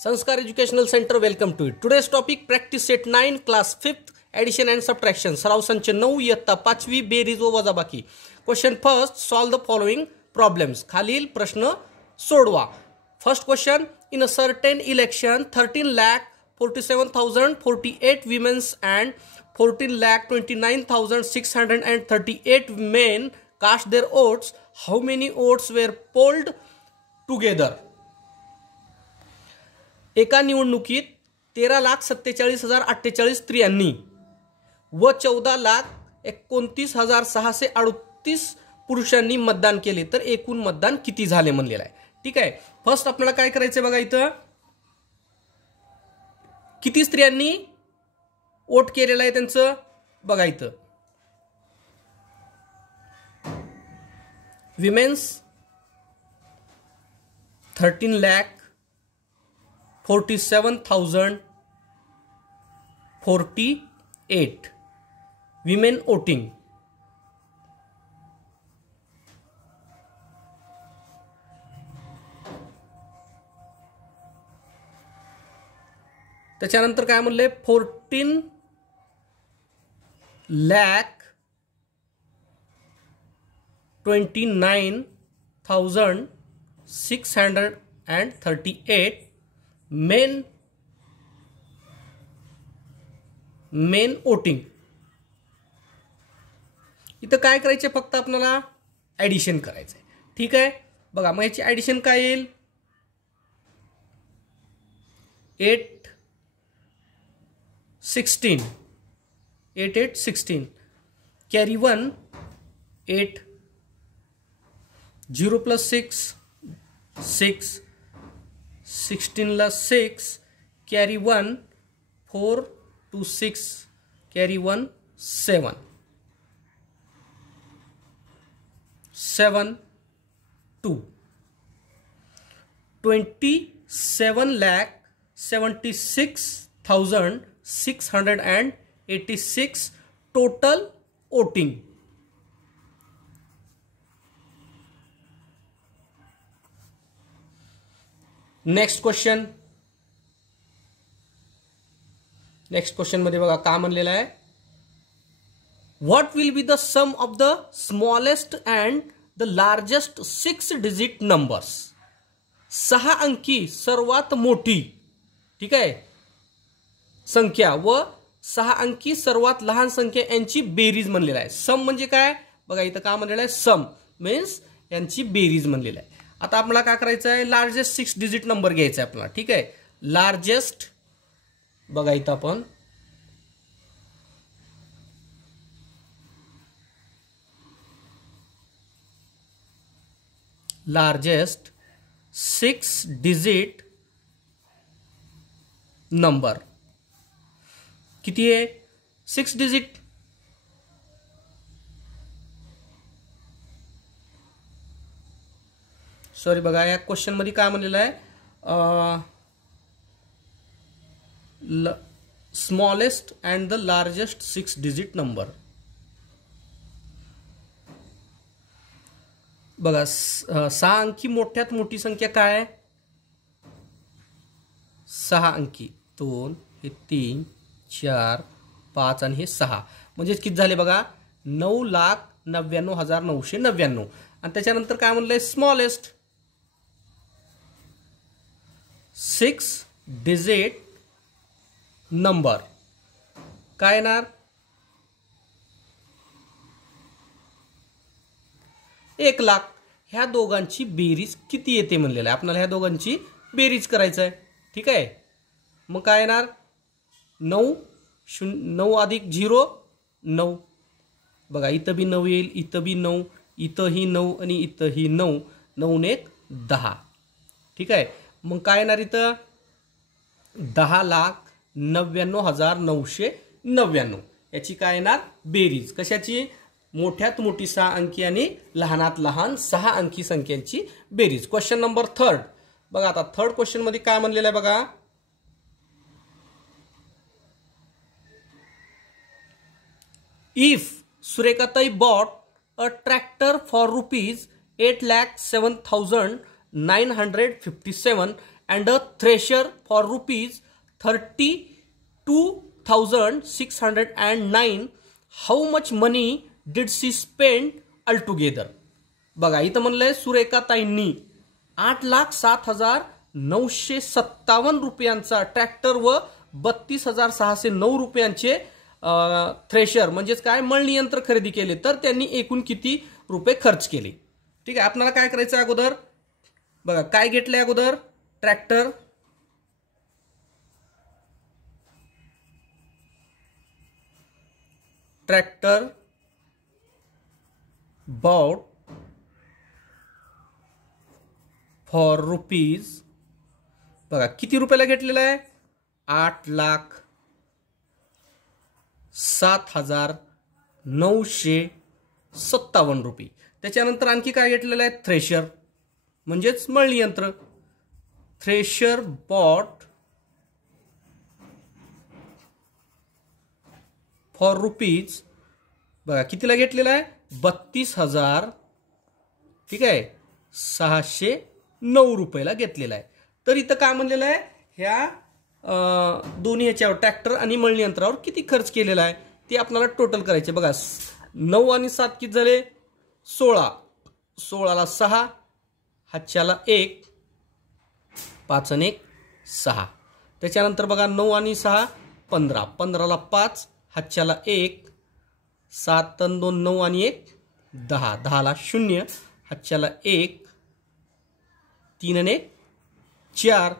Sanskar Educational Center, welcome to it. Today's topic, practice set 9, class 5th, addition and subtraction. सराव संच 9 इयत्ता 5वी बेरीज व वजाबाकी. Question first, solve the following problems. खालील प्रश्न सोडवा. First question, in a certain election 13,47,048 women and 14,29,638 men cast their votes. How many votes were polled together? एका निवडणुकीत 13,47,048 स्त्रियांनी व 14,29,638 पुरुषांनी मतदान केले तर एकूण मतदान किती झाले म्हणलेलं आहे. ठीक आहे. फर्स्ट आपल्याला काय करायचं बघा, इथं किती स्त्रियांनी वोट केलेलं आहे त्यांचं बघा. इथं विमेन्स 13,47,048 women voting. त्याच्यानंतर काय म्हणले, 14,29,638 मेन वोटिंग. इथं काय करायचे, फक्त आपल्याला ऍडिशन करायचं आहे. ठीक आहे. बघा मग याची ऍडिशन काय येईल, 8 16 8 8 16 कॅरी 1 8 0 प्लस 6 6 16 ला 6 carry 1 4 2 6 carry 1 7 7 2 27,76,686 total voting. Next question. Next question मध्ये बघा काय म्हणलेलं आहे, what will be the sum of the smallest and the largest 6 digit numbers. 6 अंकी सर्वात मोठी, ठीक आहे, संख्या व 6 अंकी सर्वात लहान संख्या यांची बेरीज म्हणलेला आहे. सम म्हणजे काय बघा, इथं काय म्हणलेलं आहे, सम मीन्स यांची बेरीज म्हणलेलं आहे. आता आपल्याला काय करायचं आहे, लार्जेस्ट 6 डिजिट नंबर घ्यायचा आहे आपल्याला. ठीक आहे. लार्जेस्ट बघा इथं आपण लार्जेस्ट 6 डिजिट नंबर किती आहे, 6 डिजिट. सॉरी बघा या क्वेश्चन मध्ये काय म्हणलेलं आहे, smallest and the largest 6 digit number. बघा 6 अंकी मोठ्यात मोठी संख्या काय आहे, 6 अंकी 2 हे 3 4 5 आणि हे 6 म्हणजे किती झाले बघा, 9,99,999. आणि त्याच्यानंतर काय म्हणलंय, स्मॉलेस्ट 6 डिजिट नंबर काय येणार, 1,00,000. ह्या दोघांची बेरीज किती येते म्हणलेलं आहे आपल्याला, ह्या दोघांची बेरीज करायचं आहे. ठीक आहे. मग काय येणार, 9 अधिक 0 9. बघा इथं बी 9 येईल, इथं बी 9, इथंही 9 आणि इथंही 9. 9 ने 10. ठीक आहे. मग काय येणार इथं, 10,99,999. याची काय येणार बेरीज, कशाची, मोठ्यात मोठी 6 अंकी आणि लहानात लहान 6 अंकी संख्यांची बेरीज. क्वेश्चन नंबर 3 बघा. आता थर्ड क्वेश्चन मध्ये काय म्हणलेलं आहे बघा, इफ सुरेखाताई bought a tractor for ₹8,07,957 and a thresher for rupees 32,609. How much money did she spend altogether? बघा इथं म्हणलंय सुरेखाताईंनी 8,07,957 रुपयांचा ट्रॅक्टर व 32,609 रुपयांचे थ्रेशर म्हणजेच काय मळणी यंत्र खरेदी केले, तर त्यांनी एकूण किती रुपये खर्च केले. ठीक आहे, आपल्याला काय करायचं अगोदर बघा काय घेतलंय अगोदर tractor, tractor bought for rupees बघा किती रुपयाला घेतलेला आहे 8,07,957 रुपये. त्याच्यानंतर आणखी काय घेतलेलं आहे थ्रेशर म्हणजेच मळणी यंत्र. थ्रेशर बॉट फॉर रुपीज बघा कितीला घेतलेला आहे 32,000 ठीक आहे 609 रुपयाला घेतलेला आहे. तर इथं काय म्हणलेलं आहे ह्या दोन्ही ह्याच्यावर ट्रॅक्टर आणि मळणी यंत्रावर किती खर्च केलेला आहे ते आपल्याला टोटल करायचे. बघा 9 आणि 7 किती झाले 16, 16ला 6 हातच्याला 1 5 आणि 1 6. त्याच्यानंतर बघा 9 आणि 6 15, 15ला 5 हातच्याला 1 7 आणि 2 9 आणि 1 10, 10ला 0 हातच्याला 1 3 आणि 1 4.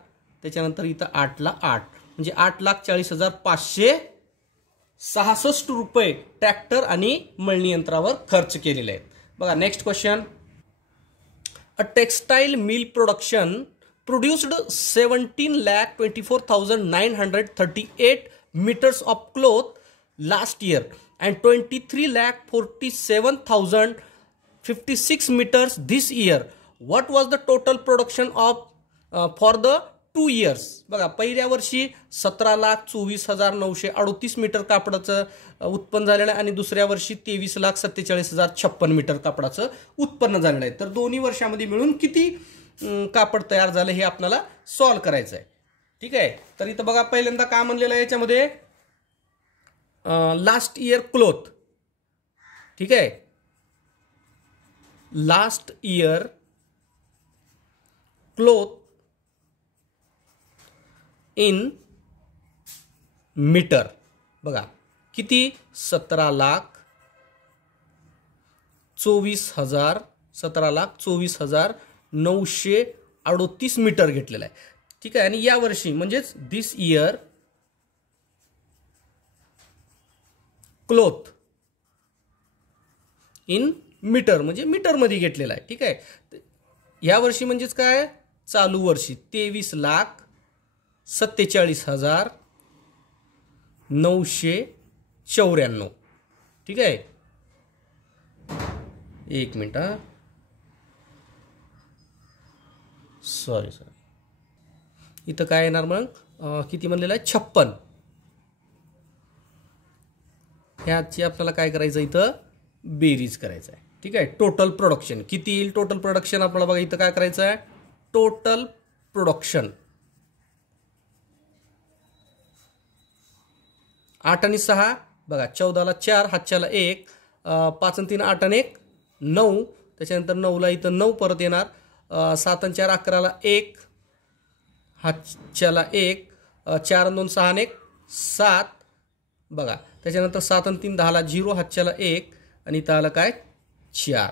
त्याच्यानंतर इथं 8ला 8 म्हणजे 8,40,566 रुपये ट्रॅक्टर आणि मळणी यंत्रावर खर्च केलेले आहेत. बघा next question. A textile mill production produced 17,24,938 meters of cloth last year and 23,47,056 meters this year. What was the total production of for the 2 years? बघा पहिल्या वर्षी 17,24,938 मीटर कापडाचं उत्पन्न झालेलं आहे आणि दुसऱ्या वर्षी 23,47,056 मीटर कापडाचं उत्पन्न झालेलं आहे. तर दोन्ही वर्षामध्ये मिळून किती कापड तयार झालं हे आपल्याला सॉल्व करायचं आहे. ठीक आहे, तर इथं बघा पहिल्यांदा काय म्हणलेलं आहे याच्यामध्ये लास्ट इयर क्लोथ. ठीक आहे, last year cloth in metre बघा किती 17,24,938 मीटर घेतलेला आहे. ठीक आहे, आणि या वर्षी म्हणजेच दिस इयर क्लोथ इन मीटर म्हणजे मीटरमध्ये घेतलेला आहे. ठीक आहे, या वर्षी म्हणजेच काय चालू वर्षी 23,47,994. ठीक आहे, एक मिनिट सॉरी इथं काय येणार मग किती म्हणलेलं आहे 56. ह्याची आपल्याला काय करायचं इथं बेरीज करायचं आहे. ठीक आहे, टोटल प्रोडक्शन किती येईल टोटल प्रोडक्शन आपल्याला बघा इथं काय करायचं आहे टोटल प्रोडक्शन 8 आणि 6 बघा 14ला 4 हातच्याला 1 5 आणि 3 8 आणि 1 9. त्याच्यानंतर 9ला इथं 9 परत येणार 7 आणि 4 11ला 1 हातच्याला 1 4 आणि 2 6 आणि 1 7 बघा. त्याच्यानंतर 7 आणि 3 10ला 0 हातच्याला 1 आणि इथं आलं काय 4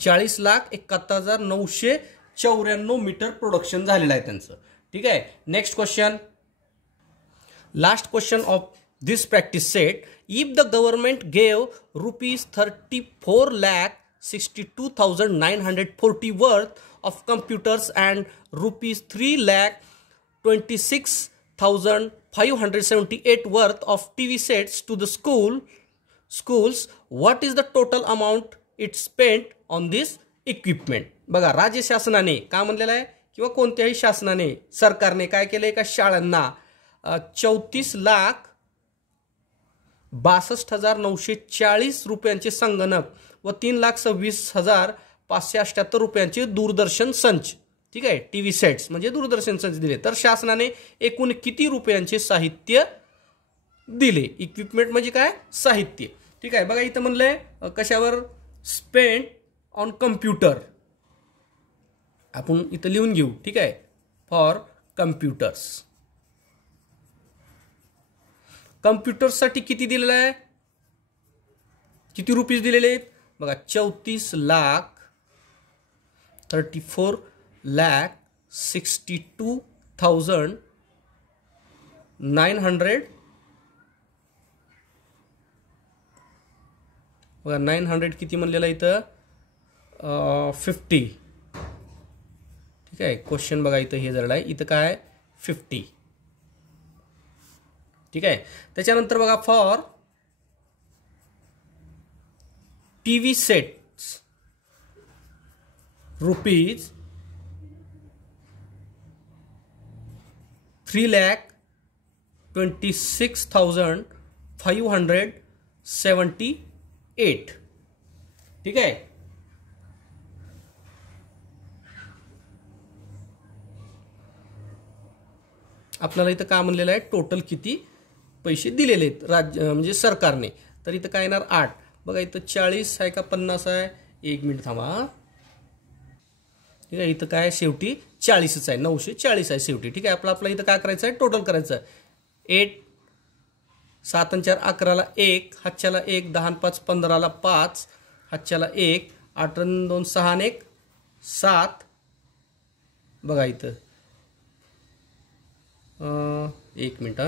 40,71,994 मीटर प्रोडक्शन झालेलं आहे त्यांचं. ठीक आहे, next question. Last question of this practice set. If the government gave rupees 34,62,940 worth of computers and rupees 3,26,578 worth of TV sets to the schools, what is the total amount it spent on this equipment? बघा राज्य शासनाने काय म्हणलेलं आहे किंवा कोणत्याही शासनाने सरकारने काय केलंय का शाळांना 34,62,940 रुपयांचे संगणक व 3,26,578 रुपयांचे दूरदर्शन संच ठीक आहे, टीव्ही सेट्स म्हणजे दूरदर्शनचे दिले. तर शासनाने एकूण किती रुपयांचे साहित्य दिले? इक्विपमेंट म्हणजे काय? साहित्य. ठीक आहे, बघा इथं म्हणलंय कशावर? Spend on computer. आपण इथं लिहून घेऊ. ठीक आहे, फॉर कम्प्युटर्स. कम्प्युटर्ससाठी किती दिलेलं आहे? किती रुपीज दिलेले आहेत? बघा 34,62,900. बघा 900 किती म्हणलेलं इथं 50. ठीक आहे, क्वेश्चन बघा इथं हे झालं आहे, इथं काय 50. ठीक आहे, त्याच्यानंतर बघा फॉर टीव्ही सेट्स रुपीज 3,26,578. ठीक आहे, आपल्याला इथं काय म्हणलेलं आहे? टोटल किती पैसे दिलेले आहेत राज्य म्हणजे सरकारने. तर इथं काय येणार 8. बघा इथं 40 आहे का 50 आहे? 1 मिनिट थांबा. ठीक आहे, इथं काय शेवटी 40च आहे, 940 आहे शेवटी. ठीक आहे, आपलं इथं काय करायचं आहे? टोटल करायचं आहे. 8 7 आणि 4 11ला 1, हातच्याला 1, 10 आणि 5 15ला 5, हातच्याला 1, 8 आणि 2 6 आणि 1 7. बघा इथं 1 मिनिट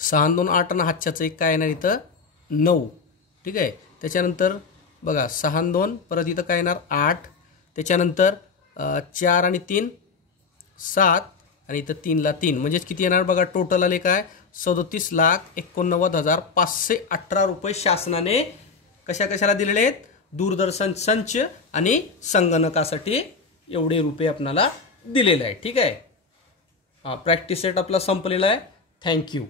6 आणि 2 8 आणि हातच्याचं 1 काय येणार इथं 9. ठीक आहे, त्याच्यानंतर बघा 6 आणि 2 परत इथं काय येणार 8. त्याच्यानंतर 4 आणि 3 7 आणि इथं 3ला 3 म्हणजेच किती येणार बघा? टोटल आले काय 37,89,518 रुपये शासनाने कशाला दिलेले आहेत? दूरदर्शन संच आणि संगणकासाठी एवढे रुपये आपल्याला दिलेले आहे. ठीक आहे, प्रॅक्टिस सेट आपला संपलेला आहे. थँक्यू.